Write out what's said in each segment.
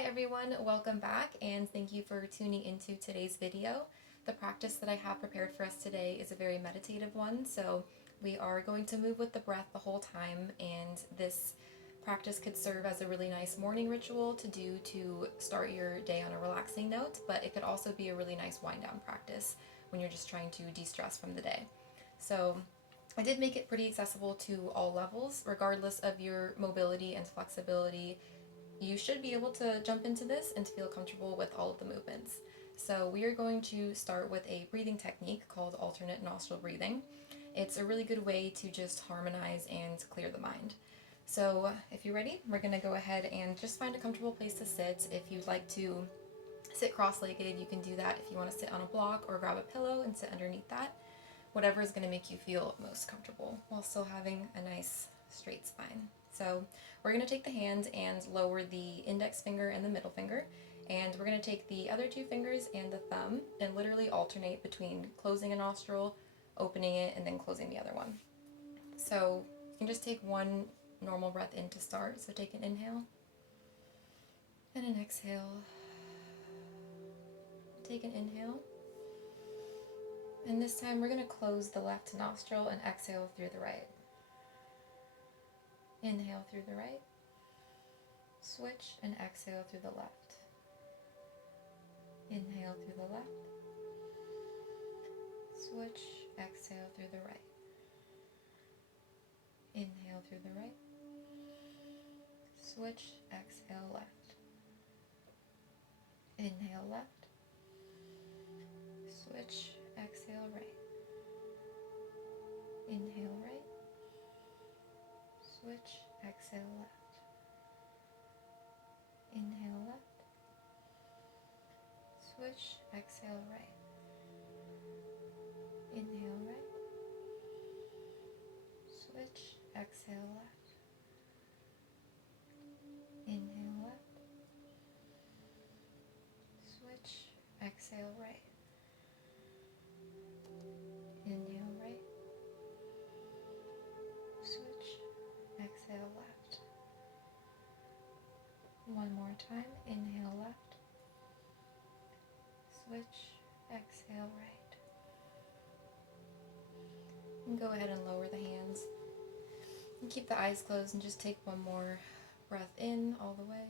Hi everyone, welcome back and thank you for tuning into today's video. The practice that I have prepared for us today is a very meditative one, so we are going to move with the breath the whole time, and this practice could serve as a really nice morning ritual to do to start your day on a relaxing note, but it could also be a really nice wind down practice when you're just trying to de-stress from the day. So I did make it pretty accessible to all levels, regardless of your mobility and flexibility. You should be able to jump into this and feel comfortable with all of the movements. So we are going to start with a breathing technique called alternate nostril breathing. It's a really good way to just harmonize and clear the mind. So if you're ready, we're going to go ahead and just find a comfortable place to sit. If you'd like to sit cross-legged, you can do that. If you want to sit on a block or grab a pillow and sit underneath that, whatever is going to make you feel most comfortable while still having a nice straight spine. So we're going to take the hand and lower the index finger and the middle finger, and we're going to take the other two fingers and the thumb and literally alternate between closing a nostril, opening it, and then closing the other one. So you can just take one normal breath in to start. So take an inhale and an exhale. Take an inhale. And this time we're going to close the left nostril and exhale through the right. Inhale through the right. Switch and exhale through the left. Inhale through the left. Switch, exhale through the right. Inhale through the right. Switch, exhale left. Inhale left. Switch, exhale right. Inhale right. Switch, exhale left. Inhale left. Switch, exhale right. Inhale right. Switch, exhale left. Inhale left. Switch, exhale right. Inhale right. Switch, exhale left. One more time. Inhale left. Switch, exhale right. And go ahead and lower the hands. And keep the eyes closed and just take one more breath in all the way.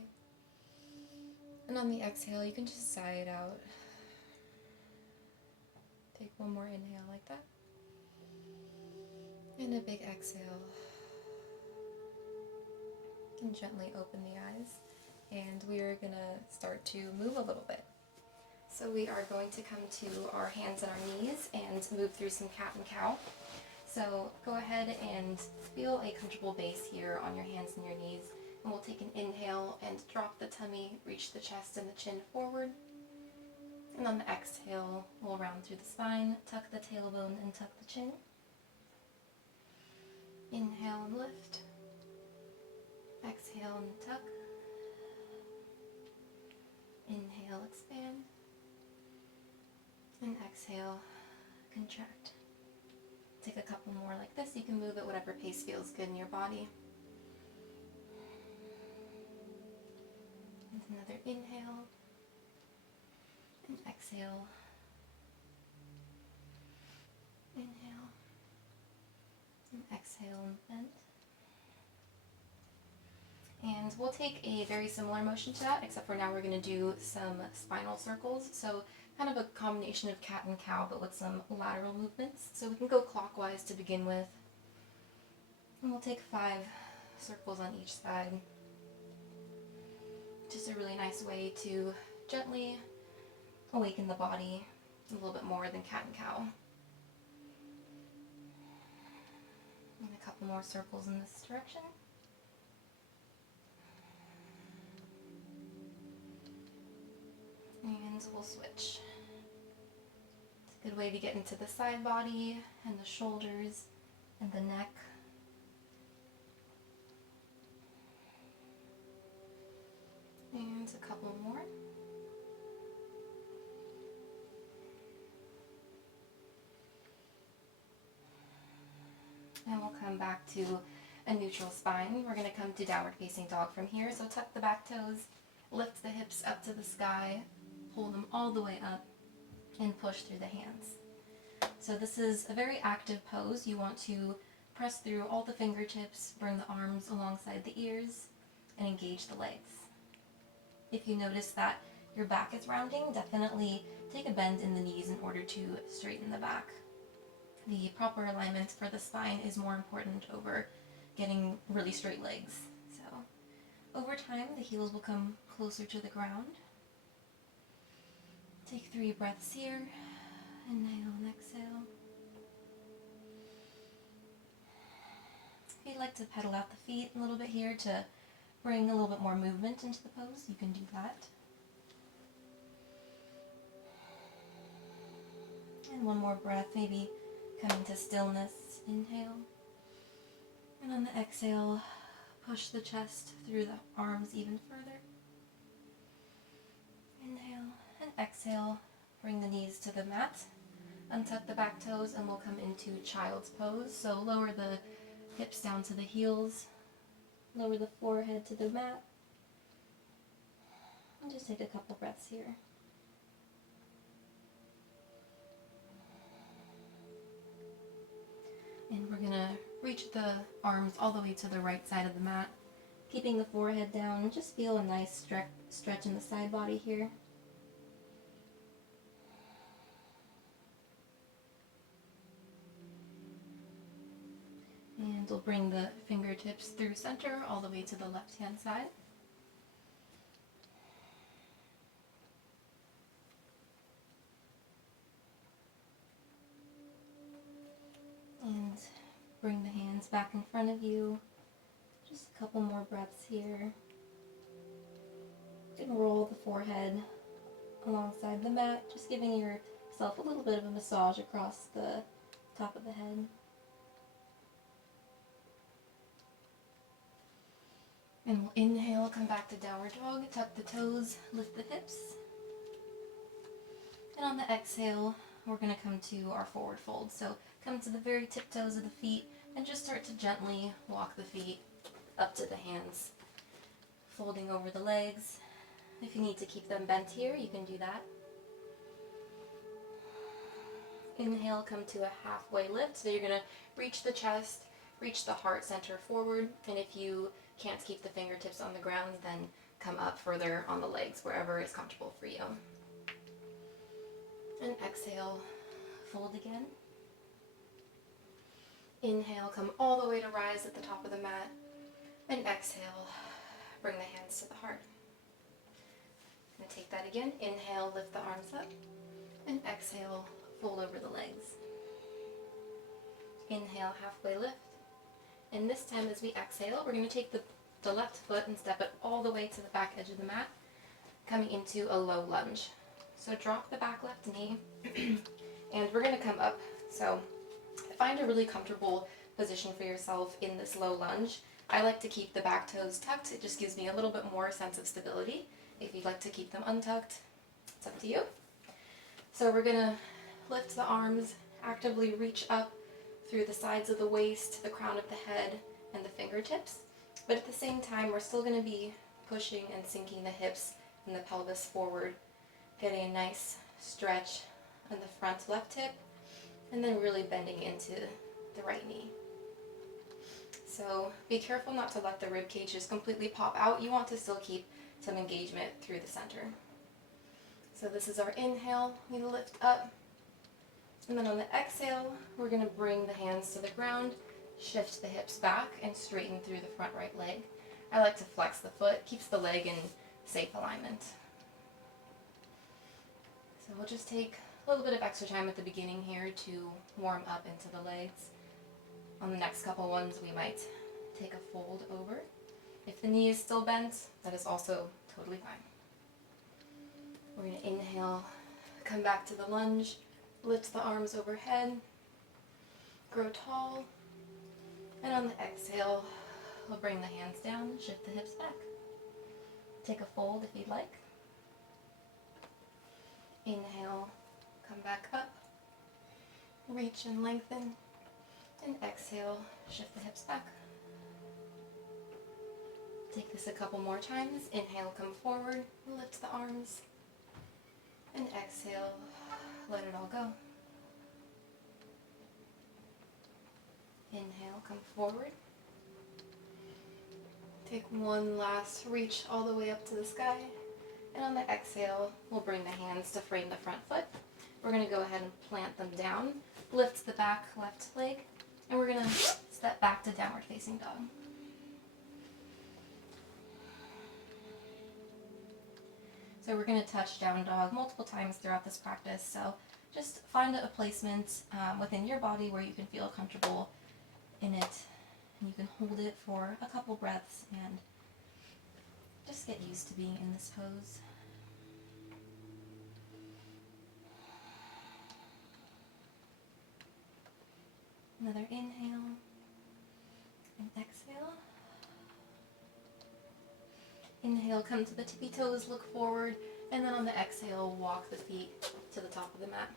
And on the exhale, you can just sigh it out. Take one more inhale like that. And a big exhale. And gently open the eyes. And we are going to start to move a little bit. So we are going to come to our hands and our knees and move through some cat and cow. So go ahead and feel a comfortable base here on your hands and your knees. And we'll take an inhale and drop the tummy, reach the chest and the chin forward. And on the exhale, we'll round through the spine, tuck the tailbone and tuck the chin. Inhale and lift. Exhale and tuck. Inhale, expand. And exhale, contract. Take a couple more like this. You can move at whatever pace feels good in your body. And another inhale. And exhale. Inhale. And exhale and bend. And we'll take a very similar motion to that, except for now we're going to do some spinal circles. So kind of a combination of cat and cow, but with some lateral movements. So we can go clockwise to begin with. And we'll take 5 circles on each side. Just a really nice way to gently awaken the body a little bit more than cat and cow. And a couple more circles in this direction. And we'll switch. It's a good way to get into the side body and the shoulders and the neck. And a couple more. And we'll come back to a neutral spine. We're going to come to downward facing dog from here. So tuck the back toes lift the hips up to the sky, pull them all the way up, and push through the hands. So this is a very active pose. You want to press through all the fingertips, bring the arms alongside the ears, and engage the legs. If you notice that your back is rounding, definitely take a bend in the knees in order to straighten the back. The proper alignment for the spine is more important over getting really straight legs. So over time, the heels will come closer to the ground. Take 3 breaths here. Inhale and exhale. If you'd like to pedal out the feet a little bit here to bring a little bit more movement into the pose, you can do that. And one more breath, maybe coming to stillness. Inhale. And on the exhale, push the chest through the arms even further. Inhale and exhale. Bring the knees to the mat. Untuck the back toes and we'll come into child's pose. So lower the hips down to the heels. Lower the forehead to the mat. And just take a couple breaths here. And we're going to reach the arms all the way to the right side of the mat, keeping the forehead down. Just feel a nice stretch in the side body here. And we'll bring the fingertips through center all the way to the left-hand side. And bring the hands back in front of you. Just a couple more breaths here. You can roll the forehead alongside the mat, just giving yourself a little bit of a massage across the top of the head. And we'll inhale, come back to downward dog, tuck the toes, lift the hips. And on the exhale, we're going to come to our forward fold. So come to the very tiptoes of the feet and just start to gently walk the feet up to the hands, folding over the legs. If you need to keep them bent here, you can do that. Inhale, come to a halfway lift. So you're going to reach the chest, reach the heart center forward, and if you can't keep the fingertips on the ground, then come up further on the legs, wherever is comfortable for you. And exhale, fold again. Inhale, come all the way to rise at the top of the mat. And exhale, bring the hands to the heart. And take that again. Inhale, lift the arms up. And exhale, fold over the legs. Inhale, halfway lift. And this time as we exhale, we're going to take the left foot and step it all the way to the back edge of the mat, coming into a low lunge. So drop the back left knee, and we're going to come up. So find a really comfortable position for yourself in this low lunge. I like to keep the back toes tucked. It just gives me a little bit more sense of stability. If you'd like to keep them untucked, it's up to you. So we're going to lift the arms, actively reach up through the sides of the waist, the crown of the head, and the fingertips. But at the same time, we're still going to be pushing and sinking the hips and the pelvis forward, getting a nice stretch in the front left hip, and then really bending into the right knee. So be careful not to let the rib cage just completely pop out. You want to still keep some engagement through the center. So this is our inhale. We lift up. And then on the exhale, we're going to bring the hands to the ground, shift the hips back, and straighten through the front right leg. I like to flex the foot, keeps the leg in safe alignment. So we'll just take a little bit of extra time at the beginning here to warm up into the legs. On the next couple ones, we might take a fold over. If the knee is still bent, that is also totally fine. We're going to inhale, come back to the lunge, lift the arms overhead, grow tall, and on the exhale, we'll bring the hands down, shift the hips back. Take a fold if you'd like. Inhale, come back up, reach and lengthen, and exhale, shift the hips back. Take this a couple more times. Inhale, come forward, lift the arms, and exhale, let it all go. Inhale, come forward. Take one last reach all the way up to the sky. And on the exhale, we'll bring the hands to frame the front foot. We're going to go ahead and plant them down. Lift the back left leg. And we're going to step back to downward facing dog. So we're going to touch down dog multiple times throughout this practice. So just find a placement within your body where you can feel comfortable in it. And you can hold it for a couple breaths and just get used to being in this pose. Another inhale and exhale. Inhale, come to the tippy toes, look forward, and then on the exhale, walk the feet to the top of the mat.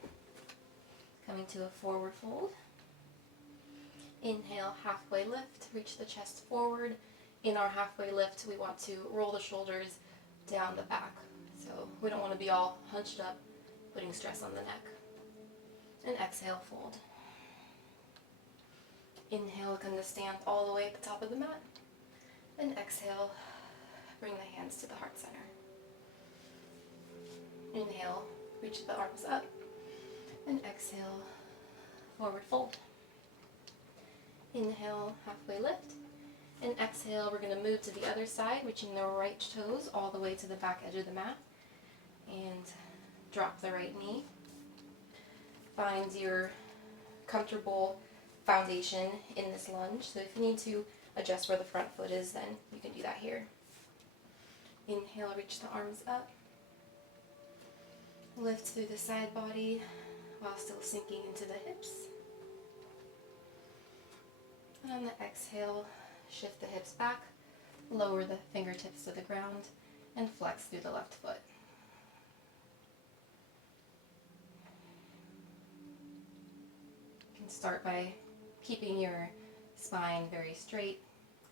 Coming to a forward fold. Inhale, halfway lift, reach the chest forward. In our halfway lift, we want to roll the shoulders down the back. So we don't want to be all hunched up, putting stress on the neck. And exhale, fold. Inhale, come to stand all the way at the top of the mat. And exhale, bring the hands to the heart center. Inhale, reach the arms up. And exhale, forward fold. Inhale, halfway lift. And exhale, we're going to move to the other side, reaching the right toes all the way to the back edge of the mat. And drop the right knee. Find your comfortable foundation in this lunge. So if you need to adjust where the front foot is, then you can do that here. Inhale, reach the arms up. Lift through the side body while still sinking into the hips. And on the exhale, shift the hips back, lower the fingertips to the ground, and flex through the left foot. You can start by keeping your spine very straight,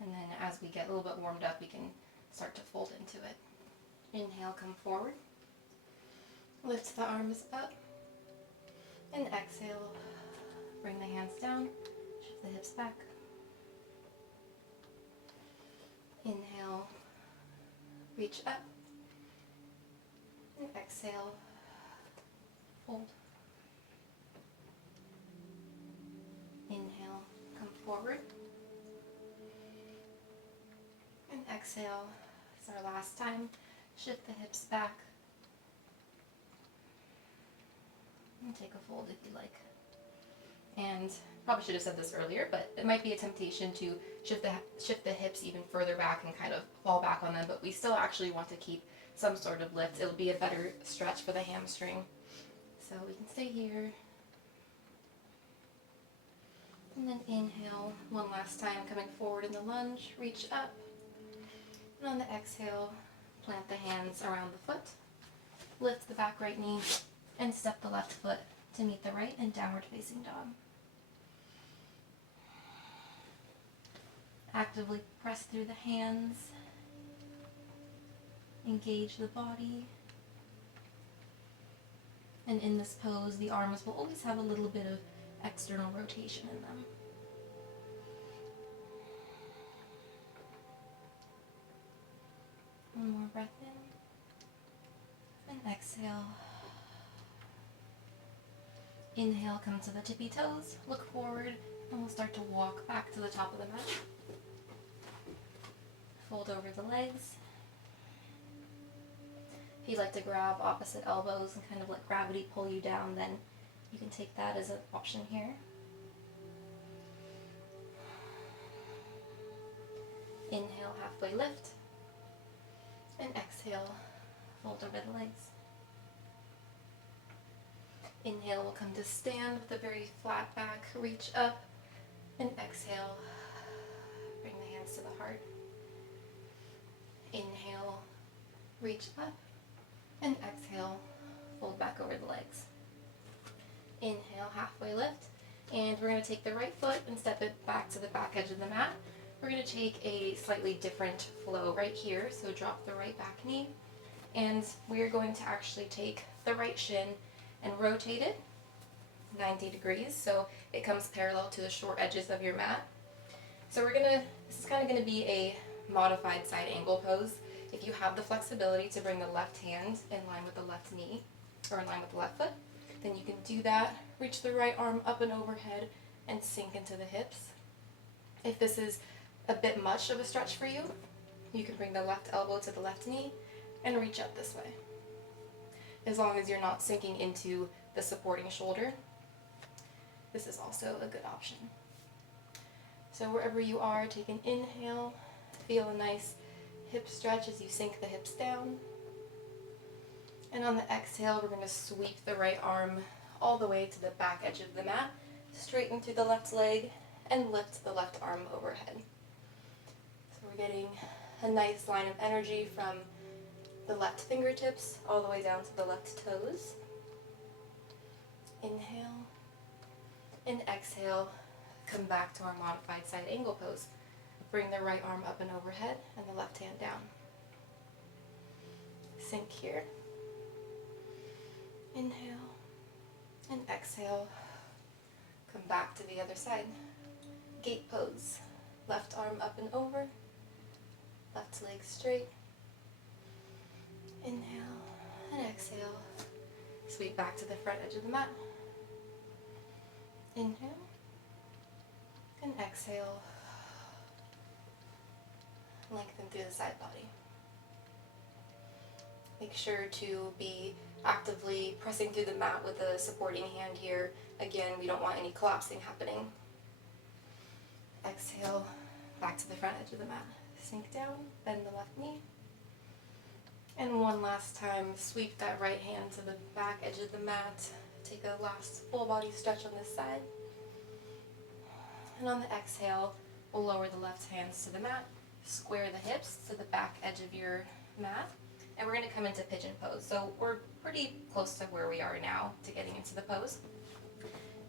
and then as we get a little bit warmed up, we can start to fold into it. Inhale, come forward. Lift the arms up, and exhale, bring the hands down, shift the hips back. Inhale, reach up, and exhale, fold. Inhale, come forward, and exhale. It's our last time. Shift the hips back, and take a fold if you like. And probably should have said this earlier, but it might be a temptation to shift the hips even further back and kind of fall back on them, but we still actually want to keep some sort of lift. It'll be a better stretch for the hamstring. So we can stay here. And then inhale one last time, coming forward in the lunge, reach up. And on the exhale, plant the hands around the foot. Lift the back right knee and step the left foot to meet the right and downward facing dog. Actively press through the hands. Engage the body. And in this pose, the arms will always have a little bit of external rotation in them. One more breath in. And exhale. Inhale, come to the tippy toes, look forward, and we'll start to walk back to the top of the mat. Fold over the legs. If you'd like to grab opposite elbows and kind of let gravity pull you down, then you can take that as an option here. Inhale, halfway lift. And exhale, fold over the legs. Inhale, we'll come to stand with a very flat back, reach up, and exhale, bring the hands to the heart. Inhale, reach up, and exhale, fold back over the legs. Inhale, halfway lift, and we're going to take the right foot and step it back to the back edge of the mat. We're going to take a slightly different flow right here, so drop the right back knee, and we're going to actually take the right shin and rotate it 90 degrees so it comes parallel to the short edges of your mat. So this is kind of going to be a modified side angle pose. If you have the flexibility to bring the left hand in line with the left knee, or in line with the left foot, then you can do that. Reach the right arm up and overhead and sink into the hips. If this is a bit much of a stretch for you, you can bring the left elbow to the left knee and reach up this way. As long as you're not sinking into the supporting shoulder, this is also a good option. So wherever you are, take an inhale, feel a nice hip stretch as you sink the hips down. And on the exhale, we're going to sweep the right arm all the way to the back edge of the mat, straighten through the left leg, and lift the left arm overhead. So we're getting a nice line of energy from the left fingertips all the way down to the left toes. Inhale and exhale, come back to our modified side angle pose. Bring the right arm up and overhead and the left hand down. Sink here. Inhale and exhale. Come back to the other side. Gate pose. Left arm up and over. Left leg straight. Inhale and exhale. Sweep back to the front edge of the mat. Inhale and exhale. Lengthen through the side body. Make sure to be actively pressing through the mat with a supporting hand here. Again, we don't want any collapsing happening. Exhale, back to the front edge of the mat. Sink down, bend the left knee. And one last time, sweep that right hand to the back edge of the mat. Take a last full body stretch on this side. And on the exhale, we'll lower the left hands to the mat. Square the hips to the back edge of your mat, and we're going to come into pigeon pose. So we're pretty close to where we are now to getting into the pose.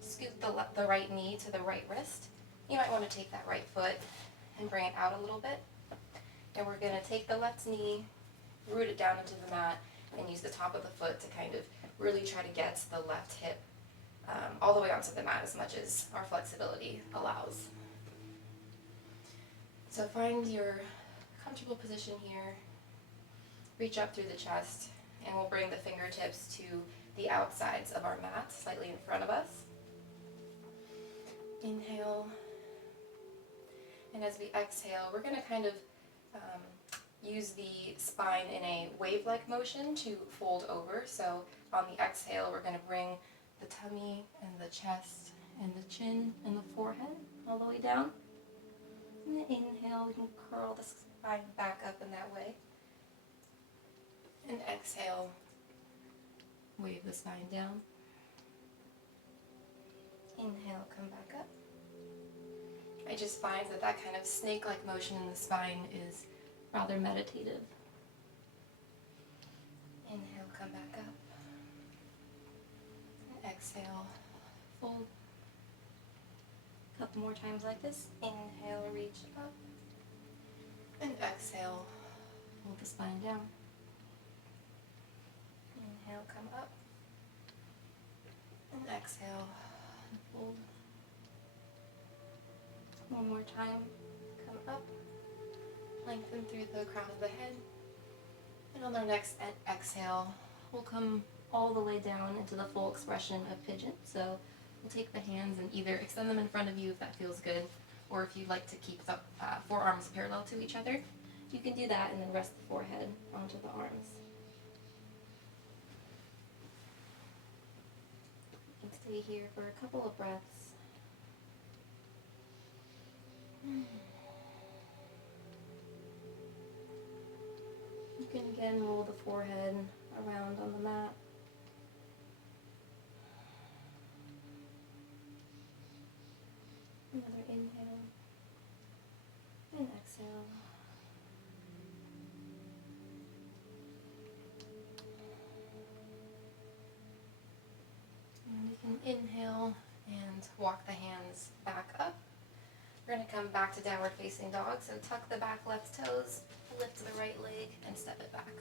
Scoot the right knee to the right wrist. You might want to take that right foot and bring it out a little bit. And we're going to take the left knee, root it down into the mat, and use the top of the foot to kind of really try to get the left hip all the way onto the mat as much as our flexibility allows. So find your comfortable position here, reach up through the chest, and we'll bring the fingertips to the outsides of our mat, slightly in front of us. Inhale, and as we exhale, we're going to kind of use the spine in a wave-like motion to fold over. So on the exhale, we're going to bring the tummy and the chest and the chin and the forehead all the way down. And the inhale, we can curl the spine back up in that way. And exhale, wave the spine down. Inhale, come back up. I just find that kind of snake-like motion in the spine is rather meditative. Inhale, come back up. And exhale, fold. Couple more times like this. Inhale, reach up. And exhale, hold the spine down. Inhale, come up. And exhale, fold. One more time, come up. Lengthen through the crown of the head. And on our next exhale, we'll come all the way down into the full expression of pigeon. So we'll take the hands and either extend them in front of you if that feels good, or if you'd like to keep the forearms parallel to each other, you can do that and then rest the forehead onto the arms. You can stay here for a couple of breaths. You can again roll the forehead around on the mat. Another inhale and exhale. And you can inhale and walk the hands back up We're going to come back to downward facing dog. So tuck the back left toes, lift the right leg, and step it back.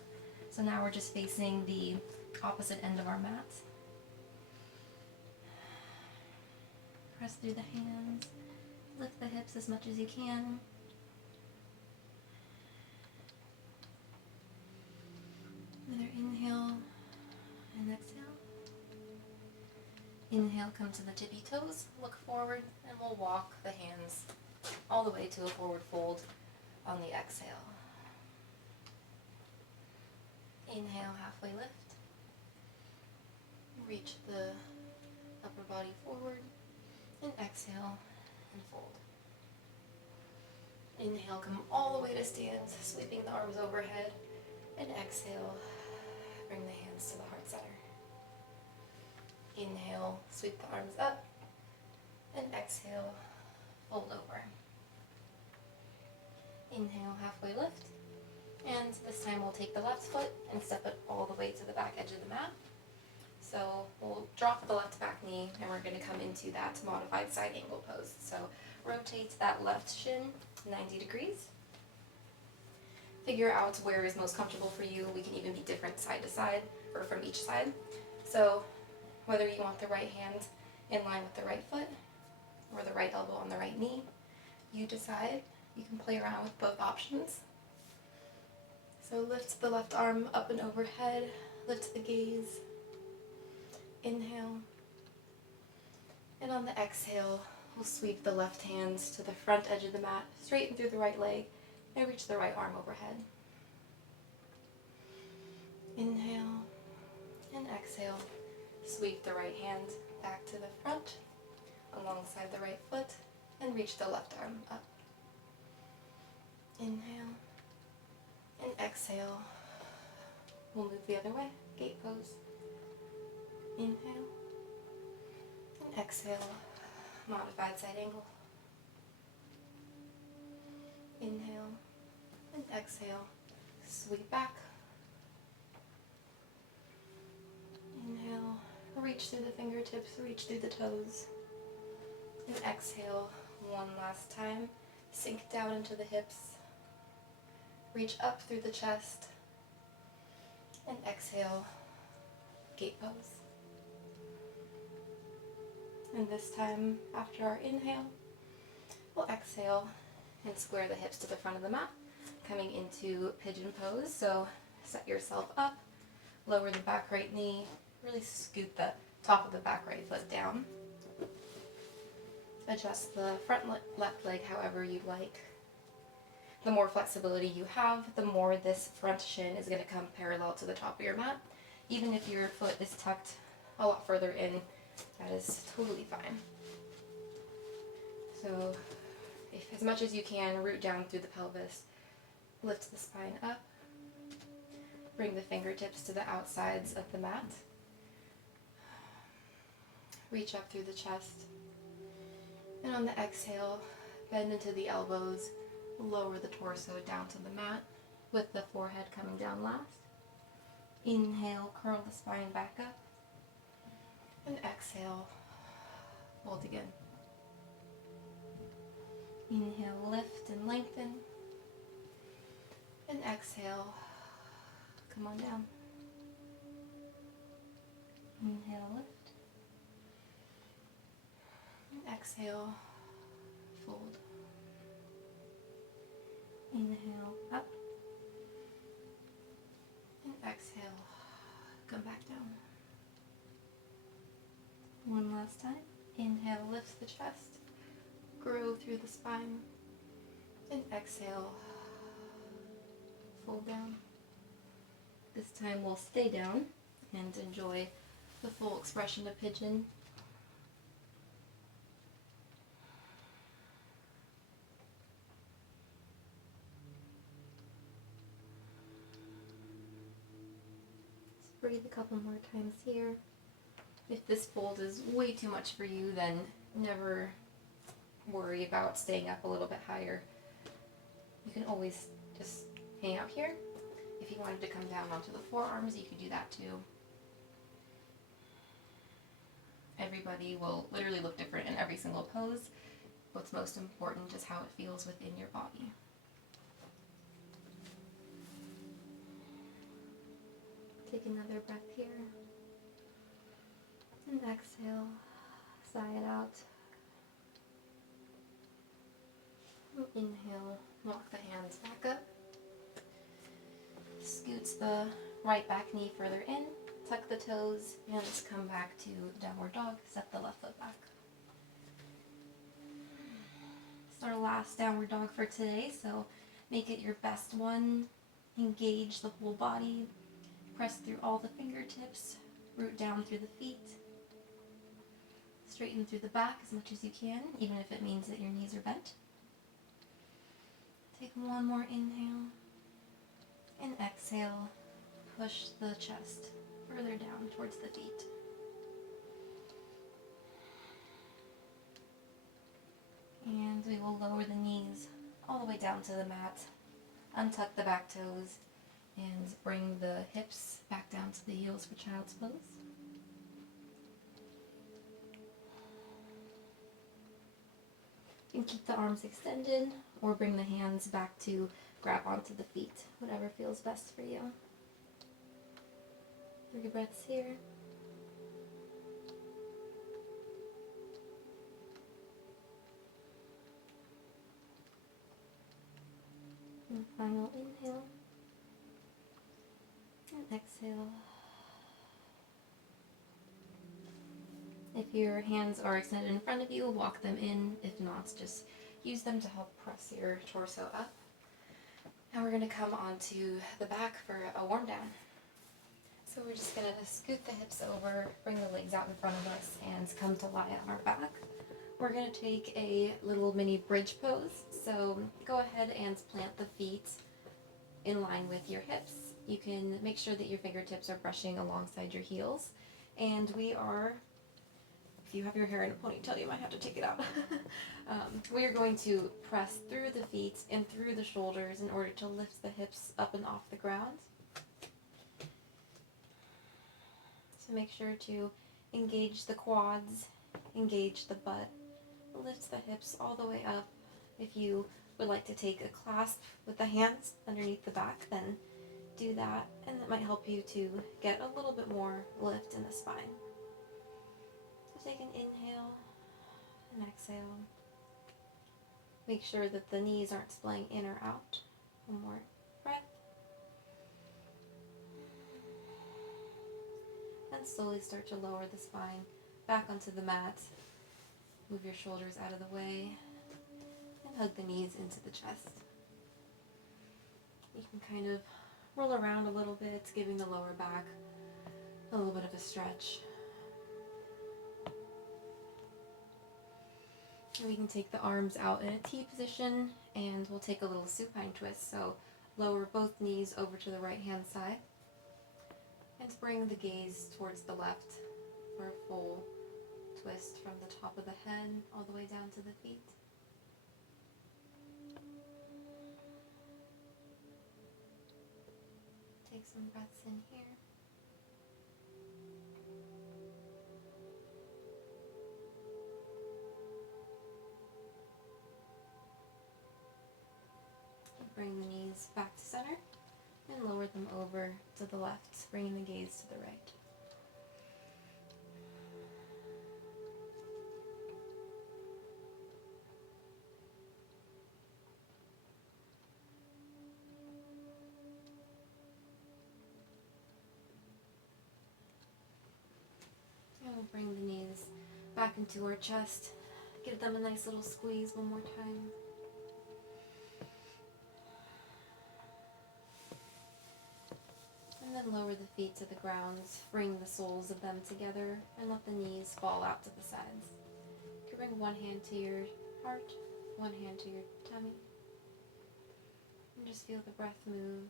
So now we're just facing the opposite end of our mat. Press through the hands, lift the hips as much as you can. Another inhale and exhale. Inhale, come to the tippy toes, look forward, and we'll walk the hands all the way to a forward fold on the exhale. Inhale, halfway lift. Reach the upper body forward, and exhale and fold. Inhale, come all the way to stand, sweeping the arms overhead, and exhale, bring the hands to the heart center. Inhale, sweep the arms up, and exhale, fold over. Inhale, halfway lift, and this time we'll take the left foot and step it all the way to the back edge of the mat. So we'll drop the left back knee, and we're going to come into that modified side angle pose. So rotate that left shin 90 degrees. Figure out where is most comfortable for you. We can even be different side to side, or from each side. So whether you want the right hand in line with the right foot, or the right elbow on the right knee, you decide. You can play around with both options. So lift the left arm up and overhead, lift the gaze, inhale, and on the exhale, we'll sweep the left hand to the front edge of the mat, straighten through the right leg, and reach the right arm overhead. Inhale, and exhale, sweep the right hand back to the front, alongside the right foot, and reach the left arm up. Inhale, and exhale. We'll move the other way, gate pose. Inhale, and exhale, modified side angle. Inhale, and exhale, sweep back. Inhale, reach through the fingertips, reach through the toes. And exhale, one last time, sink down into the hips. Reach up through the chest, and exhale, gate pose. And this time, after our inhale, we'll exhale and square the hips to the front of the mat, coming into pigeon pose. So set yourself up, lower the back right knee, really scoot the top of the back right foot down. Adjust the front left leg however you'd like. The more flexibility you have, the more this front shin is going to come parallel to the top of your mat. Even if your foot is tucked a lot further in, that is totally fine. So, if as much as you can, root down through the pelvis, lift the spine up, bring the fingertips to the outsides of the mat, reach up through the chest, and on the exhale, bend into the elbows, lower the torso down to the mat with the forehead coming down last. Inhale, curl the spine back up, and exhale, fold again. Inhale, lift and lengthen, and exhale, come on down. Inhale, lift, and exhale, fold. Inhale, up, and exhale, come back down. One last time. Inhale, lifts the chest, grow through the spine, and exhale, fold down. This time we'll stay down and enjoy the full expression of pigeon. Breathe a couple more times here. If this fold is way too much for you, then never worry about staying up a little bit higher. You can always just hang out here. If you wanted to come down onto the forearms, you could do that too. Everybody will literally look different in every single pose. what's most important, just how it feels within your body. Take another breath here. And exhale, sigh it out. And inhale, walk the hands back up. Scoots the right back knee further in. Tuck the toes, and let's come back to downward dog. Step the left foot back. It's our last downward dog for today, so make it your best one. Engage the whole body. Press through all the fingertips. Root down through the feet. Straighten through the back as much as you can, even if it means that your knees are bent. Take one more inhale. And exhale. Push the chest further down towards the feet. And we will lower the knees all the way down to the mat. Untuck the back toes and bring the hips back down to the heels for child's pose. You can keep the arms extended or bring the hands back to grab onto the feet, whatever feels best for you. 3 breaths here. And final inhale. And exhale. If your hands are extended in front of you, walk them in. If not, just use them to help press your torso up. Now we're going to come onto the back for a warm down. So we're just going to scoot the hips over, bring the legs out in front of us, and come to lie on our back. We're going to take a little mini bridge pose. So go ahead and plant the feet in line with your hips. You can make sure that your fingertips are brushing alongside your heels. And we are, if you have your hair in a ponytail, you might have to take it out. We are going to press through the feet and through the shoulders in order to lift the hips up and off the ground. So make sure to engage the quads, engage the butt, lift the hips all the way up. If you would like to take a clasp with the hands underneath the back, then do that, and that might help you to get a little bit more lift in the spine. So take an inhale and exhale. Make sure that the knees aren't splaying in or out. One more breath. And slowly start to lower the spine back onto the mat. Move your shoulders out of the way and hug the knees into the chest. You can kind of roll around a little bit, giving the lower back a little bit of a stretch. And we can take the arms out in a T position, and we'll take a little supine twist. So lower both knees over to the right hand side and bring the gaze towards the left for a full twist from the top of the head all the way down to the feet. Take some breaths in here. Bring the knees back to center and lower them over to the left, bringing the gaze to the right. And we'll bring the knees back into our chest. Give them a nice little squeeze one more time. And then lower the feet to the ground. Bring the soles of them together and let the knees fall out to the sides. You can bring one hand to your heart, one hand to your tummy. And just feel the breath move.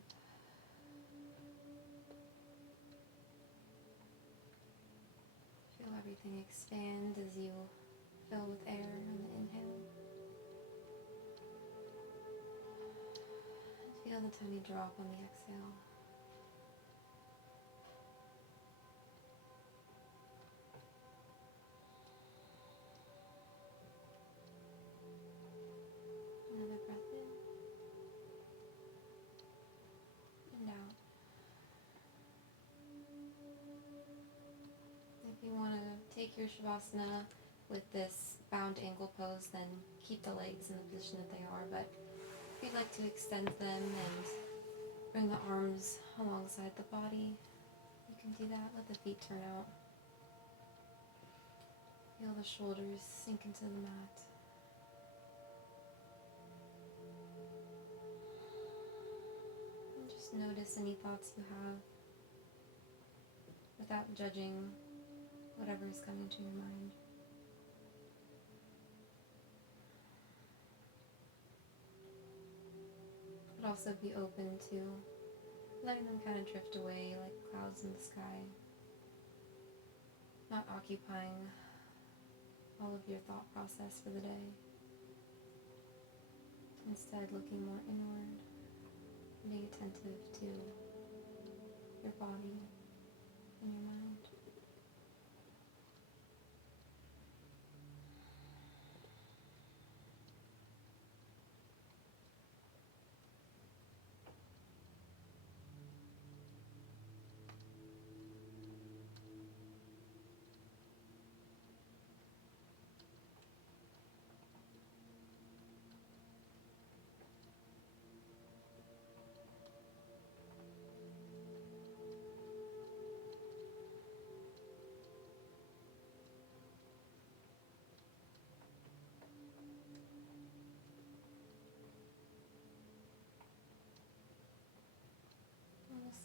Feel everything expand as you fill with air on the inhale. And feel the tummy drop on the exhale. You want to take your Shavasana with this bound ankle pose, then keep the legs in the position that they are. But if you'd like to extend them and bring the arms alongside the body, you can do that. Let the feet turn out. Feel the shoulders sink into the mat. And just notice any thoughts you have without judging whatever is coming to your mind. But also be open to letting them kind of drift away like clouds in the sky, not occupying all of your thought process for the day. Instead, looking more inward, being attentive to your body and your mind.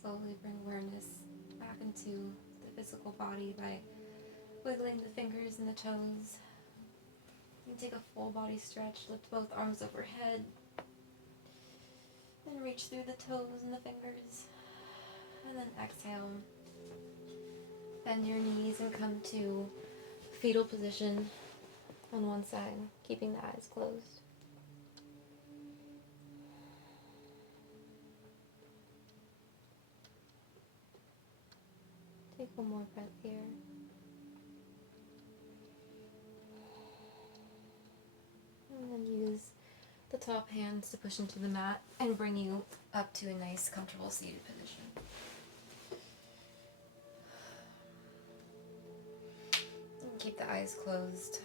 Slowly bring awareness back into the physical body by wiggling the fingers and the toes. You can take a full body stretch, lift both arms overhead, and reach through the toes and the fingers. And then exhale. Bend your knees and come to fetal position on one side, keeping the eyes closed. Take one more breath here. And then use the top hands to push into the mat and bring you up to a nice, comfortable seated position. And keep the eyes closed.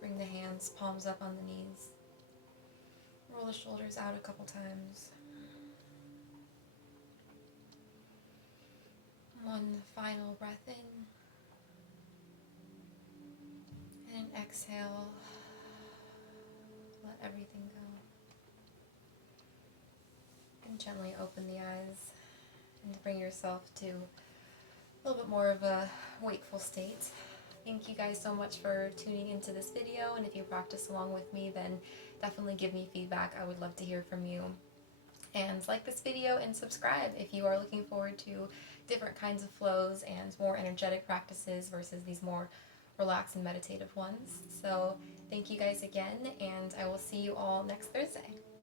Bring the hands, palms up on the knees. Roll the shoulders out a couple times. One final breath in. And an exhale. Let everything go. And gently open the eyes and bring yourself to a little bit more of a wakeful state. Thank you guys so much for tuning into this video, and if you practice along with me, then definitely give me feedback. I would love to hear from you. And like this video and subscribe if you are looking forward to different kinds of flows and more energetic practices versus these more relaxed and meditative ones. So thank you guys again, and I will see you all next Thursday.